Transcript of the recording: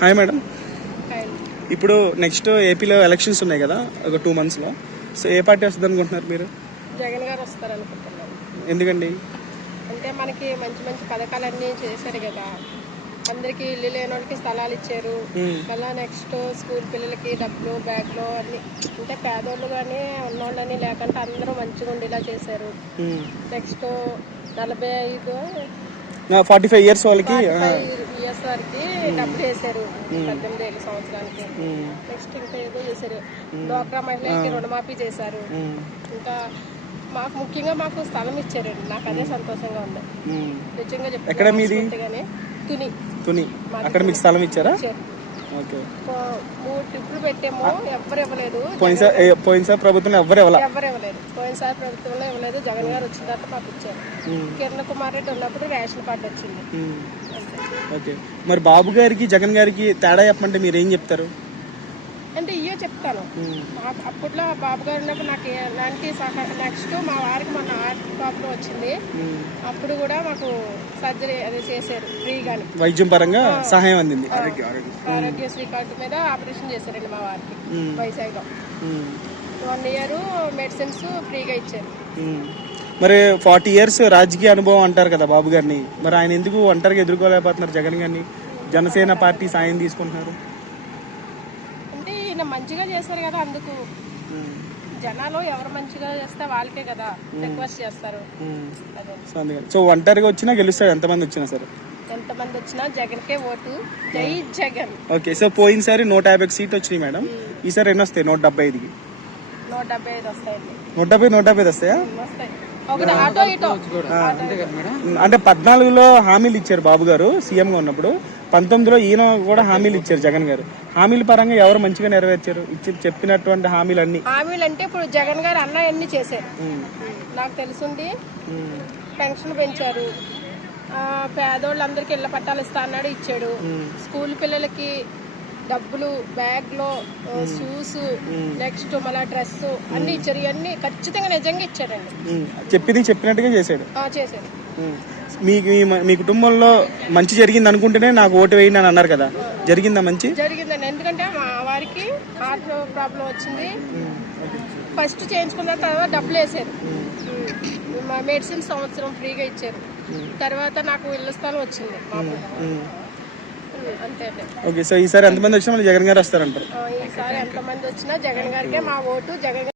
Hi madam. ఇప్పుడు next ఏపీలో elections ఉన్నాయి కదా ఒక టూ మంత్స్లో సో ఏ పార్టీ వస్తుంది అనుకుంటున్నారు మీరు? జగన్ గారు వస్తారు అనుకుంటున్నాను ఎందుకండి? అంటే మనకి మంచి మంచి పథకాలన్నీ చేశారు కదా. అందరికి ఇల్లు లేని వాళ్ళకి స్థలాలు ఇచ్చారు. మ్మ్. మళ్ళా నెక్స్ట్ స్కూల్ పిల్లలకి డబ్బులు బ్యాగ్లు అన్ని. అంటే పేదోళ్ళు కానీ ఉన్నోళ్ళని లేకుండా అందరూ మంచిగా ఉండేలా చేశారు. నెక్స్ట్ నలభై ఐదు ఫార్టీ ఫైవ్ ఇయర్స్ వాళ్ళకి ఇయర్స్ వరకు డబ్బులు వేశారు పద్దెనిమిది ఏళ్ళ సంవత్సరానికి. నెక్స్ట్ ఇంకా ఏదో చేశారు. డ్వాక్రా మహిళలకి రుణమాఫీ చేశారు. ఇంకా మాకు ముఖ్యంగా మాకు స్థలం ఇచ్చారండి. నాకు అదే సంతోషంగా ఉంది. నిజంగా ఎక్కడ మీది? చెప్తాను తుని. తుని. అక్కడ మీకు స్థలం ఇచ్చారా? మూడు ట్రిప్పులు పెట్టాము. ఎవ్వరు ఇవ్వలేదు. పోయినసారి ప్రభుత్వం ఎవ్వరు ఇవ్వాల? ఎవ్వరు ఇవ్వలేదు. పోయినసారి ప్రభుత్వంలో ఇవ్వలేదు. జగన్ గారు వచ్చిన తర్వాత మాకు ఇచ్చారు. కిరణ్ కుమార్ రెడ్డి ఉన్నప్పుడు రేషన్ కార్డు వచ్చింది. ఓకే. మరి బాబు గారికి జగన్ గారికి తేడా చెప్పమంటే మీరు ఏం చెప్తారు? అంటే ఇయ్యో చెప్తాను. అప్పట్లో బాబు గారు ఉన్నప్పుడు నాకు ఎలాంటి సహా నెక్స్ట్ మా వారికి మొన్న హార్ట్ ప్రాబ్లం వచ్చింది. అప్పుడు కూడా మాకు సర్జరీ అది చేశారు ఫ్రీగానే. వైద్యం పరంగా సహాయం అందింది. ఆరోగ్యశ్రీ కార్డు మీద ఆపరేషన్ చేశారండి మా వారికి. వైజాగ్లో. మ్మ్. వన్ ఇయర్ మెడిసిన్స్ ఫ్రీగా ఇచ్చారు. మరి ఫార్టీ ఇయర్స్ రాజకీయ అనుభవం అంటారు కదా బాబు గారిని. మరి ఆయన ఎందుకు ఒంటరిగా ఎదుర్కోలేకపోతున్నారు జగన్ గారిని? జనసేన పార్టీ సాయం తీసుకుంటున్నారు. అంటే ఈయన మంచిగా చేశారు కదా అందుకు. జనాలు ఎవరు మంచిగా చేస్తే వాళ్ళకే కదా రిక్వెస్ట్ చేస్తారు. సో ఒంటరిగా వచ్చినా గెలుస్తాడు. ఎంతమంది వచ్చినా సరే. ఎంతమంది వచ్చినా జగన్కే ఓటు. జై జగన్. ఓకే. సో పోయినసారి నూట యాభై సీట్ వచ్చినాయి మేడం. ఈసారి ఎన్ని వస్తాయి? నూట డెబ్బై ఐదుకి. నూట డెబ్బై ఐదు వస్తాయండి. నూట డెబ్బై నూట డెబ్బై ఐదు వస్తాయా. అంటే పద్నాలుగులో హామీలు ఇచ్చారు బాబు గారు సీఎం గా ఉన్నప్పుడు. పంతొమ్మిదిలో ఈయన కూడా హామీలు ఇచ్చారు జగన్ గారు. హామీల పరంగా ఎవరు మంచిగా నెరవేర్చారు? ఇచ్చి చెప్పినటువంటి హామీలు అన్ని హామీలు అంటే ఇప్పుడు జగన్ గారు అన్న అన్ని చేశారు. నాకు తెలుసుంది పెన్షన్ పెంచారు. ఆ, పేదోళ్ళందరికీ ఇళ్ళ పట్టాలు ఇస్తా అన్నాడు ఇచ్చాడు. స్కూల్ పిల్లలకి డబ్బులు బ్యాగ్లో షూస్ నెక్స్ట్ మళ్ళా డ్రెస్ అన్ని ఇచ్చారు. ఇవన్నీ ఖచ్చితంగా నిజంగా ఇచ్చారండి. చెప్పింది చెప్పినట్టుగా చేశాడు. ఉమ్. మీ మీ- కుటుంబంలో మంచి జరిగింది అనుకుంటేనే నాకు ఓటు వేయండి అని అన్నారు కదా. జరిగిందా మంచి? జరిగిందండి. ఎందుకంటే మా వారికి హార్ట్ ప్రాబ్లం వచ్చింది. ఫస్ట్ చేయించుకున్న తర్వాత డబ్బులు వేసారు. మా మెడిసిన్ సంవత్సరం ఫ్రీగా ఇచ్చారు. తర్వాత నాకు ఇళ్ళ స్థలం వచ్చింది. ఓకే సో ఈసారి ఎంతమంది వచ్చినా మళ్ళీ జగన్ గారు వస్తారంటారు? ఈసారి ఎంతమంది వచ్చినా జగన్ గారికే మా ఓటు జగన్